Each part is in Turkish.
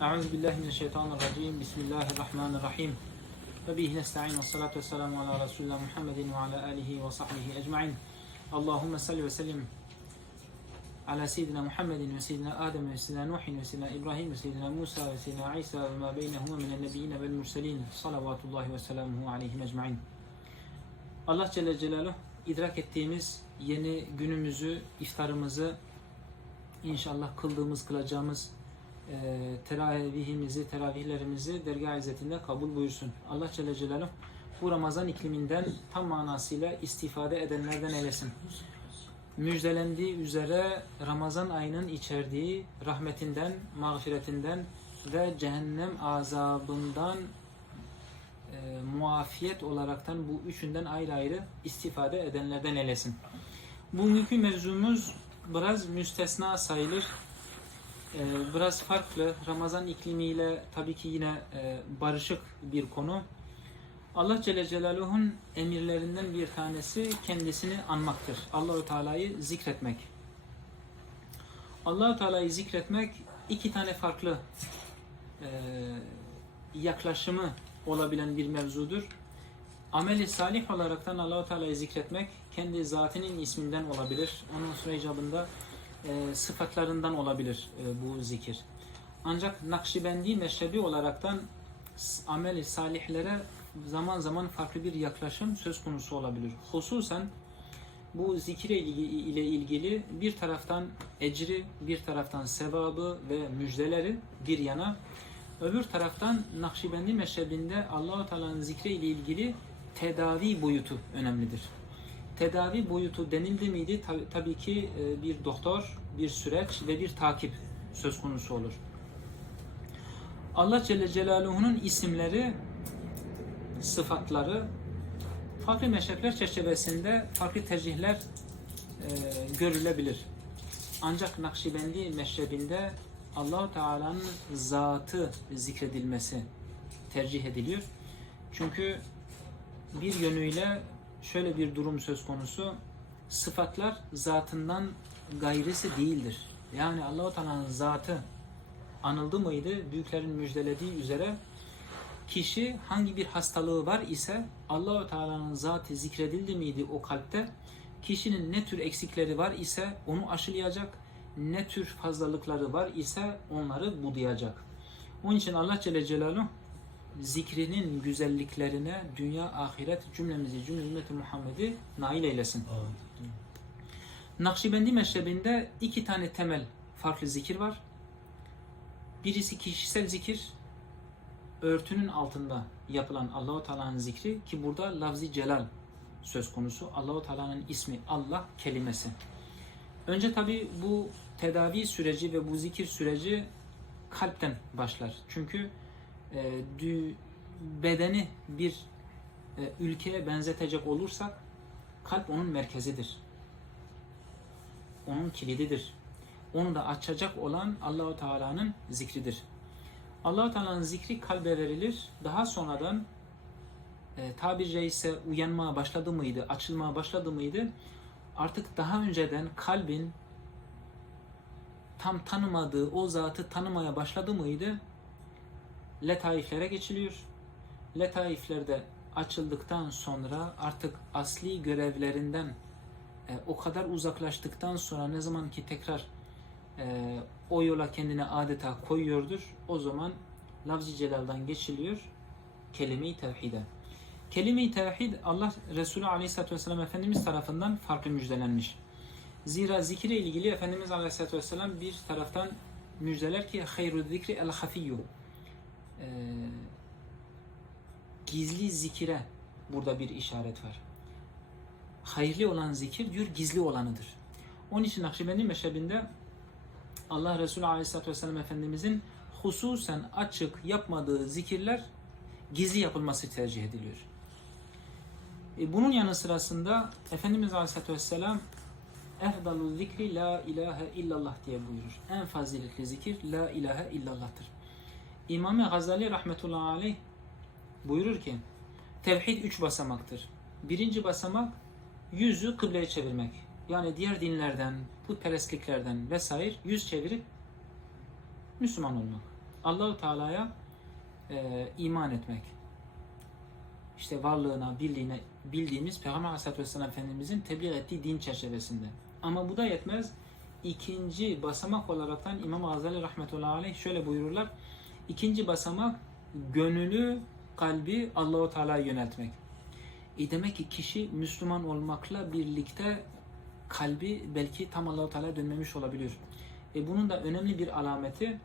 Euzu billahi mineşşeytanirracim. Bismillahirrahmanirrahim. Ve bihi nestaîn ve salatu vesselamu ala Resulillah Muhammedin ve ala alihi ve sahbihi ecmaîn. Allahumme salli ve sellim ala seyyidina Muhammedin ve seyyidina Adem ve seyyidina Nuhin ve seyyidina İbrahim ve seyyidina Musa ve seyyidina İsa ve ma beynehuma minen nebiyyine vel murselin. Salavatullahi ve selamuhu aleyhim ecmaîn. Allah Celle Celaluhu idrak ettiğimiz yeni günümüzü, iftarımızı inşallah kıldığımız, kılacağımız teravihimizi, teravihlerimizi dergah izzetinde kabul buyursun. Allah Celle Celaluhu bu Ramazan ikliminden tam manasıyla istifade edenlerden eylesin. Müjdelendiği üzere Ramazan ayının içerdiği rahmetinden, mağfiretinden ve cehennem azabından e, muafiyet olaraktan bu üçünden ayrı ayrı istifade edenlerden eylesin. Bugünkü mevzumuz biraz müstesna sayılır. Ee, biraz farklı. Ramazan iklimiyle tabii ki yine e, barışık bir konu. Allah Celle Celaluhu'nun emirlerinden bir tanesi kendisini anmaktır. Allahu Teala'yı zikretmek. Allahu Teala'yı zikretmek iki tane farklı e, yaklaşımı olabilen bir mevzudur. Ameli salih olaraktan Allahu Teala'yı zikretmek kendi zatının isminden olabilir. Onun sonra icabında e, sıfatlarından olabilir e, bu zikir. Ancak Nakşibendi meşrebi olaraktan ameli salihlere zaman zaman farklı bir yaklaşım söz konusu olabilir. Hususen bu zikire ilgi- ile ilgili bir taraftan ecri, bir taraftan sevabı ve müjdeleri bir yana, öbür taraftan Nakşibendi meşrebinde Allahu Teala'nın zikri ile ilgili tedavi boyutu önemlidir. Tedavi boyutu denildi miydi tabi, tabii ki e, bir doktor, bir süreç ve bir takip söz konusu olur. Allah Celle Celaluhu'nun isimleri, sıfatları farklı meşrepler çerçevesinde farklı tercihler e, görülebilir. Ancak Nakşibendi meşrebinde Allahu Teala'nın zatı zikredilmesi tercih ediliyor. Çünkü bir yönüyle şöyle bir durum söz konusu. Sıfatlar zatından gayrisi değildir. Yani Allahu Teala'nın zatı anıldı mıydı? Büyüklerin müjdelediği üzere kişi hangi bir hastalığı var ise Allahu Teala'nın zatı zikredildi miydi o kalpte? Kişinin ne tür eksikleri var ise onu aşılayacak, ne tür fazlalıkları var ise onları budayacak. Onun için Allah Celle Celaluhu zikrinin güzelliklerine dünya ahiret cümlemizi cümle ümmeti Muhammed'i nail eylesin. Nakşibendi meşrebinde iki tane temel farklı zikir var. Birisi kişisel zikir, örtünün altında yapılan Allahu Teala'nın zikri ki burada lafzi celal söz konusu. Allahu Teala'nın ismi Allah kelimesi. Önce tabi bu tedavi süreci ve bu zikir süreci kalpten başlar. Çünkü e, bedeni bir e, ülkeye benzetecek olursak kalp onun merkezidir. Onun kilididir. Onu da açacak olan Allahu Teala'nın zikridir. Allahu Teala'nın zikri kalbe verilir. Daha sonradan e, tabiri caizse uyanmaya başladı mıydı, açılmaya başladı mıydı? Artık daha önceden kalbin tam tanımadığı o zatı tanımaya başladı mıydı? Letaiflere geçiliyor. Letaiflerde açıldıktan sonra artık asli görevlerinden e, o kadar uzaklaştıktan sonra ne zaman ki tekrar e, o yola kendine adeta koyuyordur o zaman lafz-i celaldan geçiliyor kelime-i tevhide. Kelime-i tevhid Allah Resulü Aleyhisselatü Vesselam Efendimiz tarafından farklı müjdelenmiş. Zira zikire ilgili Efendimiz Aleyhisselatü Vesselam bir taraftan müjdeler ki hayru zikri el hafiyyu e, gizli zikire burada bir işaret var. Hayırlı olan zikir diyor gizli olanıdır. Onun için Nakşibendi meşrebinde Allah Resulü Aleyhisselatü Vesselam Efendimizin hususen açık yapmadığı zikirler gizli yapılması tercih ediliyor. E, bunun yanı sırasında Efendimiz Aleyhisselatü Vesselam Efdalu zikri la ilahe illallah diye buyurur. En faziletli zikir la ilahe illallah'tır. İmam-ı Gazali rahmetullahi aleyh buyurur ki tevhid üç basamaktır. Birinci basamak yüzü kıbleye çevirmek. Yani diğer dinlerden, putperestliklerden vesaire yüz çevirip Müslüman olmak. Allahu Teala'ya e, iman etmek. İşte varlığına, birliğine bildiğimiz Peygamber Aleyhisselatü Vesselam Efendimizin tebliğ ettiği din çerçevesinde. Ama bu da yetmez. İkinci basamak olaraktan İmam Azali Rahmetullahi Aleyh şöyle buyururlar. İkinci basamak gönlü, kalbi Allahu Teala'ya yöneltmek. E demek ki kişi Müslüman olmakla birlikte kalbi belki tam Allahu Teala'ya dönmemiş olabilir. E bunun da önemli bir alameti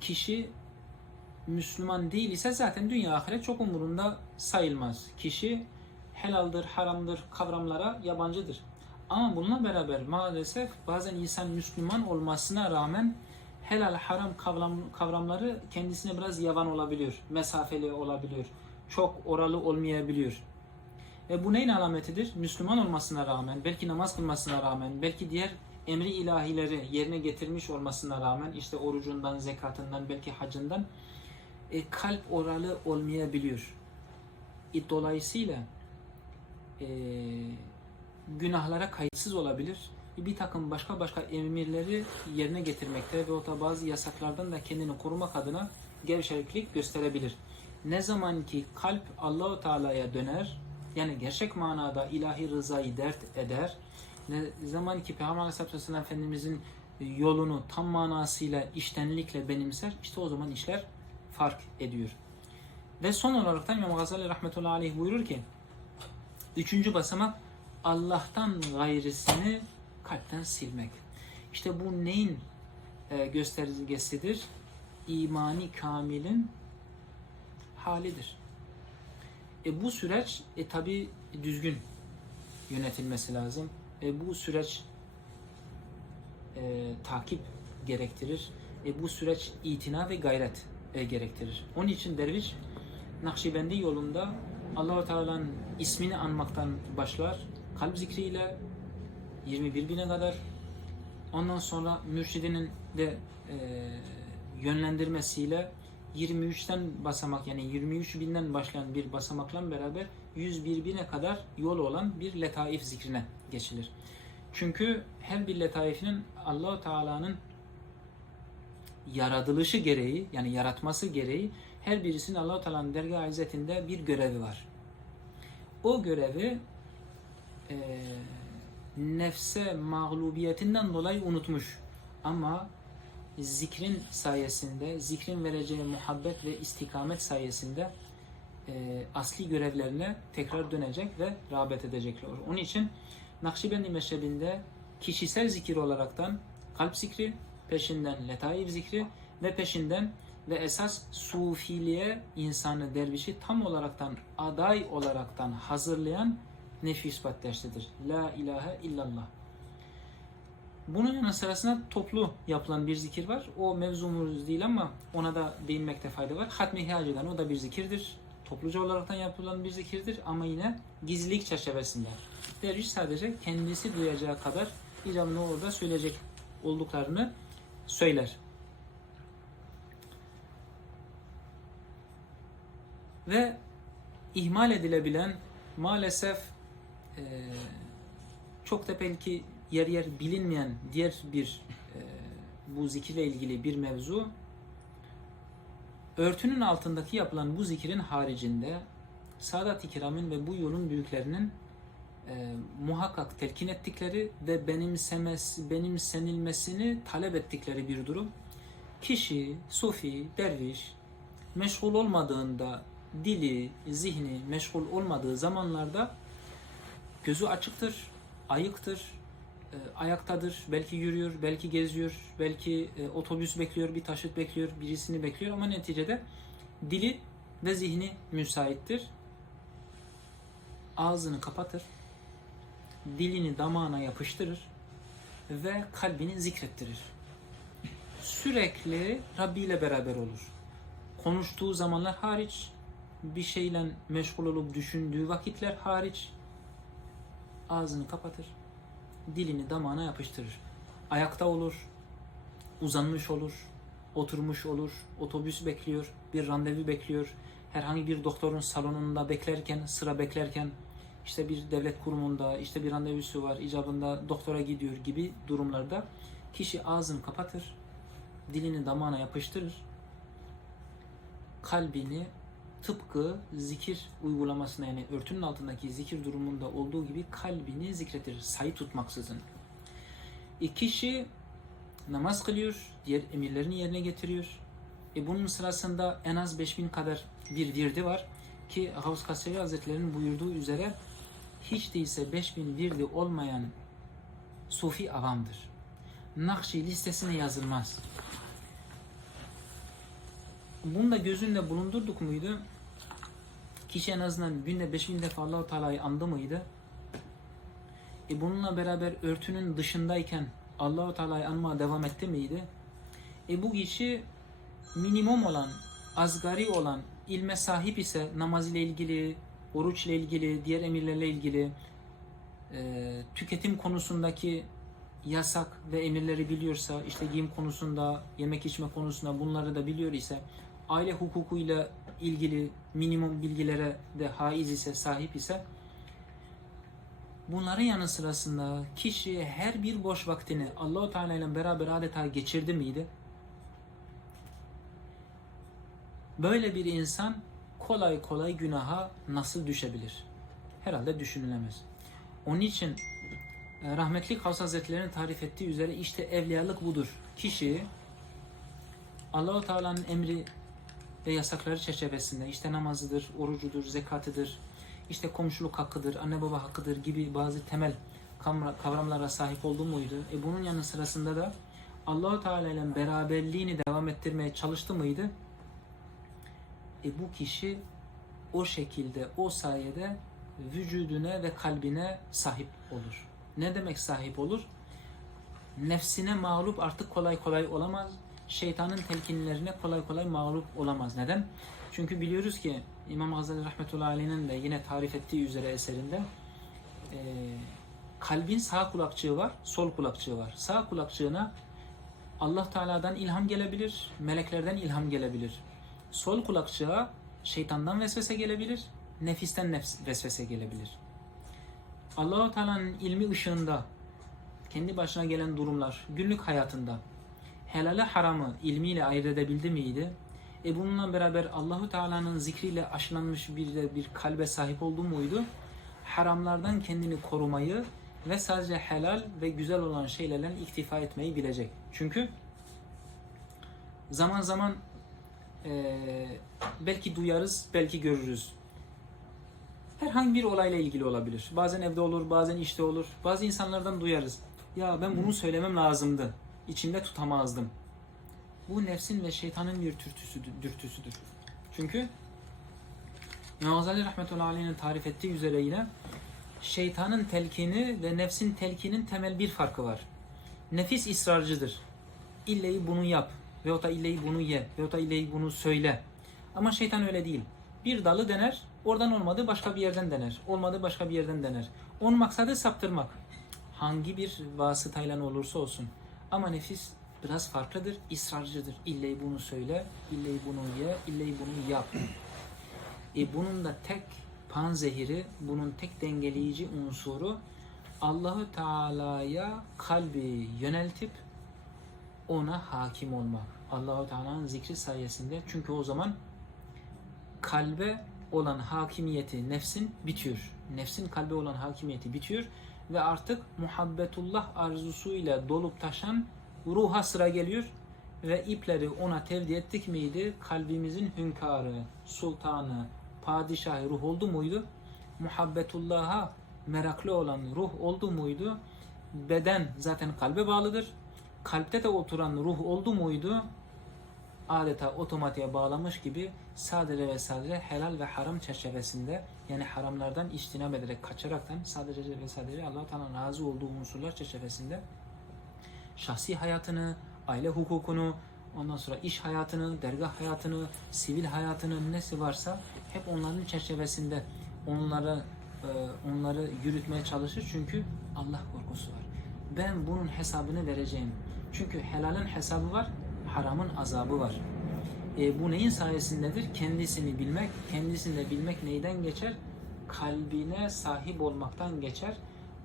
kişi Müslüman değil ise zaten dünya ahiret çok umurunda sayılmaz. Kişi helaldir, haramdır kavramlara yabancıdır. Ama bununla beraber maalesef bazen insan Müslüman olmasına rağmen helal haram kavram, kavramları kendisine biraz yavan olabiliyor. Mesafeli olabiliyor. Çok oralı olmayabiliyor. E bu neyin alametidir? Müslüman olmasına rağmen, belki namaz kılmasına rağmen, belki diğer emri ilahileri yerine getirmiş olmasına rağmen, işte orucundan, zekatından, belki hacından e, kalp oralı olmayabiliyor. E, dolayısıyla e, günahlara kayıtsız olabilir. Bir takım başka başka emirleri yerine getirmekte ve o da bazı yasaklardan da kendini korumak adına gevşeklik gösterebilir. Ne zaman ki kalp Allahu Teala'ya döner, yani gerçek manada ilahi rızayı dert eder, ne zaman ki Peygamber Aleyhisselatü Vesselam Efendimizin yolunu tam manasıyla iştenlikle benimser, işte o zaman işler fark ediyor. Ve son olarak da İmam Gazali Rahmetullahi Aleyh buyurur ki, üçüncü basamak Allah'tan gayrisini kalpten silmek. İşte bu neyin e, göstergesidir? İmani kamilin halidir. E bu süreç e, tabi düzgün yönetilmesi lazım. E, bu süreç e, takip gerektirir. E, bu süreç itina ve gayret e, gerektirir. Onun için derviş Nakşibendi yolunda Allahu Teala'nın ismini anmaktan başlar. Kalp zikriyle 21 bine kadar ondan sonra mürşidinin de e, yönlendirmesiyle 23'ten basamak yani 23 binden başlayan bir basamakla beraber 101 bine kadar yol olan bir letaif zikrine geçilir. Çünkü her bir letaifinin Allahu Teala'nın yaratılışı gereği yani yaratması gereği her birisinin Allah-u Teala'nın dergah izzetinde bir görevi var. O görevi e, nefse mağlubiyetinden dolayı unutmuş. Ama zikrin sayesinde, zikrin vereceği muhabbet ve istikamet sayesinde e, asli görevlerine tekrar dönecek ve rağbet edecekler. Onun için Nakşibendi meşrebinde kişisel zikir olaraktan kalp zikri, peşinden letaif zikri ve peşinden ve esas sufiliğe insanı dervişi tam olaraktan aday olaraktan hazırlayan nefi ispat dersidir. La ilahe illallah. Bunun yanı sırasında toplu yapılan bir zikir var. O mevzumuz değil ama ona da değinmekte fayda var. Hatmi Hiyaci'den o da bir zikirdir. Topluca olaraktan yapılan bir zikirdir ama yine gizlilik çerçevesinde. Derviş sadece kendisi duyacağı kadar icabını orada söyleyecek olduklarını söyler. Ve ihmal edilebilen maalesef e, çok da belki yer yer bilinmeyen diğer bir e, bu zikirle ilgili bir mevzu örtünün altındaki yapılan bu zikirin haricinde Sadat-ı Kiram'ın ve bu yolun büyüklerinin e, muhakkak telkin ettikleri ve benimsenilmesini talep ettikleri bir durum. Kişi, sufi, derviş meşgul olmadığında dili, zihni meşgul olmadığı zamanlarda gözü açıktır, ayıktır, e, ayaktadır, belki yürüyor, belki geziyor, belki e, otobüs bekliyor, bir taşıt bekliyor, birisini bekliyor ama neticede dili ve zihni müsaittir. Ağzını kapatır, dilini damağına yapıştırır ve kalbini zikrettirir. Sürekli Rabbi ile beraber olur. Konuştuğu zamanlar hariç, bir şeyle meşgul olup düşündüğü vakitler hariç ağzını kapatır, dilini damağına yapıştırır. Ayakta olur, uzanmış olur, oturmuş olur, otobüs bekliyor, bir randevu bekliyor, herhangi bir doktorun salonunda beklerken, sıra beklerken, işte bir devlet kurumunda, işte bir randevusu var, icabında doktora gidiyor gibi durumlarda kişi ağzını kapatır, dilini damağına yapıştırır. Kalbini tıpkı zikir uygulamasına yani örtünün altındaki zikir durumunda olduğu gibi kalbini zikretir sayı tutmaksızın. E kişi namaz kılıyor, diğer emirlerini yerine getiriyor. E bunun sırasında en az 5000 kadar bir virdi var ki Havuz Kasevi Hazretleri'nin buyurduğu üzere hiç değilse 5000 virdi olmayan sufi avamdır. Nakşi listesine yazılmaz. Bunu da gözünde bulundurduk muydu? Kişi en azından günde 5000 defa Allah-u Teala'yı andı mıydı? E bununla beraber örtünün dışındayken Allahu Teala'yı anmaya devam etti miydi? E bu kişi minimum olan, azgari olan ilme sahip ise namaz ile ilgili, oruç ile ilgili, diğer emirlerle ilgili, e, tüketim konusundaki yasak ve emirleri biliyorsa, işte giyim konusunda, yemek içme konusunda bunları da biliyor ise, aile hukukuyla ilgili minimum bilgilere de haiz ise, sahip ise, bunların yanı sırasında kişi her bir boş vaktini Allahu Teala ile beraber adeta geçirdi miydi? Böyle bir insan kolay kolay günaha nasıl düşebilir? Herhalde düşünülemez. Onun için e, rahmetli Kavs Hazretleri'nin tarif ettiği üzere işte evliyalık budur. Kişi Allahu Teala'nın emri ve yasakları çerçevesinde işte namazıdır, orucudur, zekatıdır, işte komşuluk hakkıdır, anne baba hakkıdır gibi bazı temel kavramlara sahip olduğu muydu? E bunun yanı sırasında da Allahu Teala ile beraberliğini devam ettirmeye çalıştı mıydı? E bu kişi o şekilde, o sayede vücuduna ve kalbine sahip olur. Ne demek sahip olur? Nefsine mağlup artık kolay kolay olamaz. Şeytanın telkinlerine kolay kolay mağlup olamaz. Neden? Çünkü biliyoruz ki İmam Gazali Rahmetullahi Aleyh'in de yine tarif ettiği üzere eserinde e, kalbin sağ kulakçığı var, sol kulakçığı var. Sağ kulakçığına Allah Teala'dan ilham gelebilir, meleklerden ilham gelebilir. Sol kulakçığa şeytandan vesvese gelebilir, nefisten nefs vesvese gelebilir. Allahu Teala'nın ilmi ışığında kendi başına gelen durumlar günlük hayatında helale haramı ilmiyle ayırt edebildi miydi? E bununla beraber Allahu Teala'nın zikriyle aşılanmış bir de bir kalbe sahip oldu muydu? Haramlardan kendini korumayı ve sadece helal ve güzel olan şeylerle iktifa etmeyi bilecek. Çünkü zaman zaman e, belki duyarız, belki görürüz. Herhangi bir olayla ilgili olabilir. Bazen evde olur, bazen işte olur. Bazı insanlardan duyarız. Ya ben bunu söylemem lazımdı. İçimde tutamazdım. Bu nefsin ve şeytanın bir dürtüsüdür. Çünkü Mevazali Rahmetullahi Aleyh'in tarif ettiği üzere yine şeytanın telkini ve nefsin telkinin temel bir farkı var. Nefis ısrarcıdır. İlleyi bunu yap veyahut da illeyi bunu ye veyahut da illeyi bunu söyle. Ama şeytan öyle değil. Bir dalı dener, oradan olmadı başka bir yerden dener. Olmadı başka bir yerden dener. Onun maksadı saptırmak. Hangi bir vasıtayla olursa olsun. Ama nefis biraz farklıdır, ısrarcıdır. İlleyi bunu söyle, illeyi bunu ye, illeyi bunu yap. E bunun da tek panzehiri, bunun tek dengeleyici unsuru Allahu Teala'ya kalbi yöneltip ona hakim olmak. Allahu Teala'nın zikri sayesinde. Çünkü o zaman kalbe olan hakimiyeti nefsin bitiyor. Nefsin kalbe olan hakimiyeti bitiyor ve artık muhabbetullah arzusuyla dolup taşan ruha sıra geliyor ve ipleri ona tevdi ettik miydi? Kalbimizin hünkarı, sultanı, padişahı ruh oldu muydu? Muhabbetullah'a meraklı olan ruh oldu muydu? Beden zaten kalbe bağlıdır. Kalpte de oturan ruh oldu muydu? Adeta otomatiğe bağlamış gibi sadece ve sadece helal ve haram çerçevesinde yani haramlardan iştinab ederek kaçaraktan sadece ve sadece Allah Teala'nın razı olduğu unsurlar çerçevesinde şahsi hayatını, aile hukukunu, ondan sonra iş hayatını, dergah hayatını, sivil hayatını nesi varsa hep onların çerçevesinde onları e, onları yürütmeye çalışır çünkü Allah korkusu var. Ben bunun hesabını vereceğim. Çünkü helalin hesabı var, haramın azabı var. E, bu neyin sayesindedir? Kendisini bilmek. Kendisini de bilmek neyden geçer? Kalbine sahip olmaktan geçer.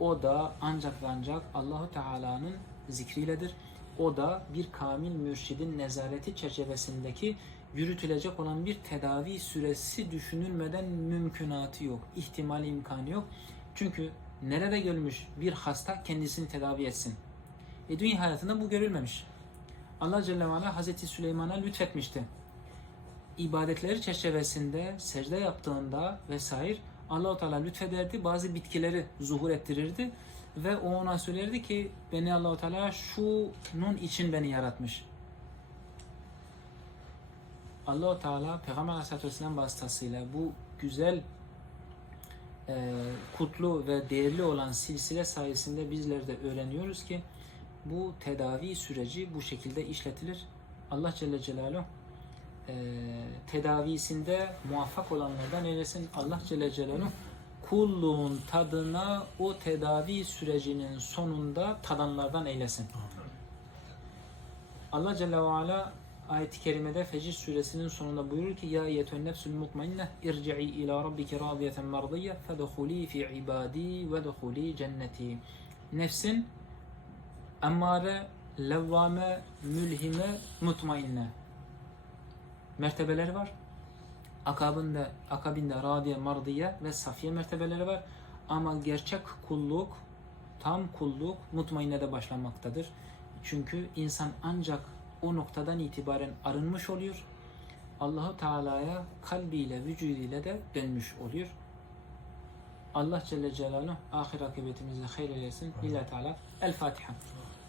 O da ancak ve ancak Allahu Teala'nın zikriyledir. O da bir kamil mürşidin nezareti çerçevesindeki yürütülecek olan bir tedavi süresi düşünülmeden mümkünatı yok. ihtimali imkanı yok. Çünkü nerede görülmüş bir hasta kendisini tedavi etsin. E dünya hayatında bu görülmemiş. Allah Celle ve Ala Hazreti Süleyman'a lütfetmişti. İbadetleri çerçevesinde secde yaptığında vesaire Allah-u Teala lütfederdi. Bazı bitkileri zuhur ettirirdi ve o ona söylerdi ki beni Allah-u Teala şunun için beni yaratmış. Allah-u Teala Peygamber Aleyhisselatü Vesselam vasıtasıyla bu güzel e, kutlu ve değerli olan silsile sayesinde bizler de öğreniyoruz ki bu tedavi süreci bu şekilde işletilir. Allah Celle Celaluhu e, tedavisinde muvaffak olanlardan eylesin. Allah Celle Celaluhu kulluğun tadına o tedavi sürecinin sonunda tadanlardan eylesin. Allah Celle ve Ala ayet-i kerimede Fecir suresinin sonunda buyurur ki Ya eyyetün nefsül mutmainne irci'i ila rabbike radiyeten mardiyye fedhuli fi ibadi ve dhuli cenneti. Nefsin emmare, levvame, mülhime, mutmainne. Mertebeleri var. Akabinde, akabinde radiye, mardiye ve safiye mertebeleri var. Ama gerçek kulluk, tam kulluk mutmainnede başlamaktadır. Çünkü insan ancak o noktadan itibaren arınmış oluyor. Allahu Teala'ya kalbiyle, vücuduyla de dönmüş oluyor. Allah Celle Celaluhu ahir akıbetimizi hayır eylesin. Lillahi Teala. El Fatiha.